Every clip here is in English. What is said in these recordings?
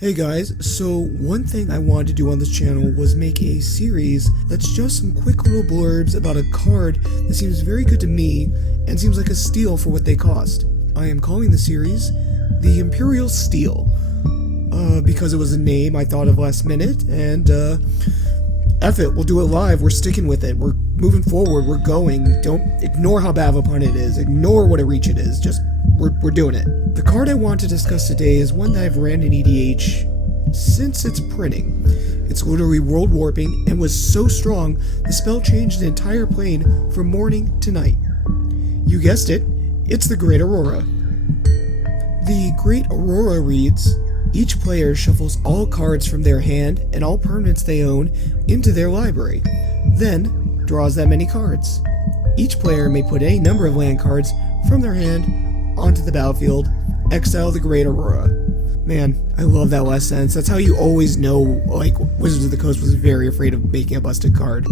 Hey guys, so one thing I wanted to do on this channel was make a series that's just some quick little blurbs about a card that seems very good to me and seems like a steal for what they cost. I am calling the series the Imperial Steal, because it was a name I thought of last minute, and F it, we'll do it live, we're sticking with it, we're moving forward, we're going. Don't ignore how bad of a pun it is, ignore what a reach it is, just we're doing it. The card I want to discuss today is one that I've ran in EDH since its printing. It's literally world warping and was so strong the spell changed the entire plane from morning to night. You guessed it, it's the Great Aurora. The Great Aurora reads, each player shuffles all cards from their hand and all permanents they own into their library, then draws that many cards. Each player may put any number of land cards from their hand onto the battlefield, exile the Great Aurora. Man, I love that last sentence. That's how you always know, like, Wizards of the Coast was very afraid of making a busted card.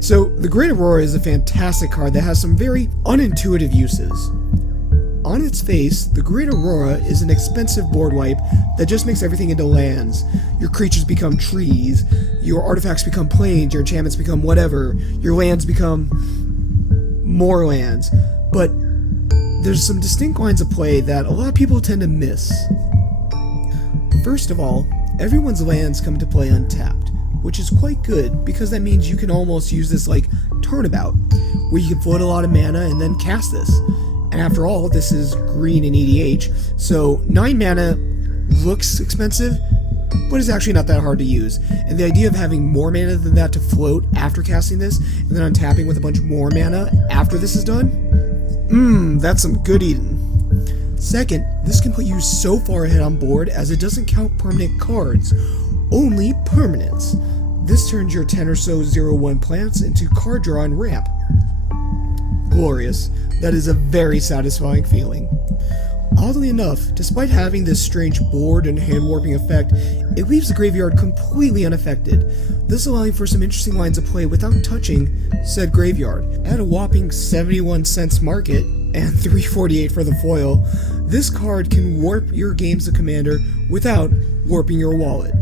So, the Great Aurora is a fantastic card that has some very unintuitive uses. On its face, the Great Aurora is an expensive board wipe that just makes everything into lands. Your creatures become trees, your artifacts become plains, your enchantments become whatever, your lands become more lands. But there's some distinct lines of play that a lot of people tend to miss. First of all, everyone's lands come to play untapped, which is quite good because that means you can almost use this like turnabout, where you can float a lot of mana and then cast this. And after all, this is green in EDH, so 9 mana looks expensive, but it's actually not that hard to use. And the idea of having more mana than that to float after casting this, and then untapping with a bunch more mana after this is done, that's some good eating. Second, this can put you so far ahead on board as it doesn't count permanent cards, only permanents. This turns your 10 or so 0/1 plants into card draw and ramp. Glorious. That is a very satisfying feeling. Oddly enough, despite having this strange board and hand warping effect, it leaves the graveyard completely unaffected, thus allowing for some interesting lines of play without touching said graveyard. At a whopping 71 cents market, and $3.48 for the foil, this card can warp your games of Commander without warping your wallet.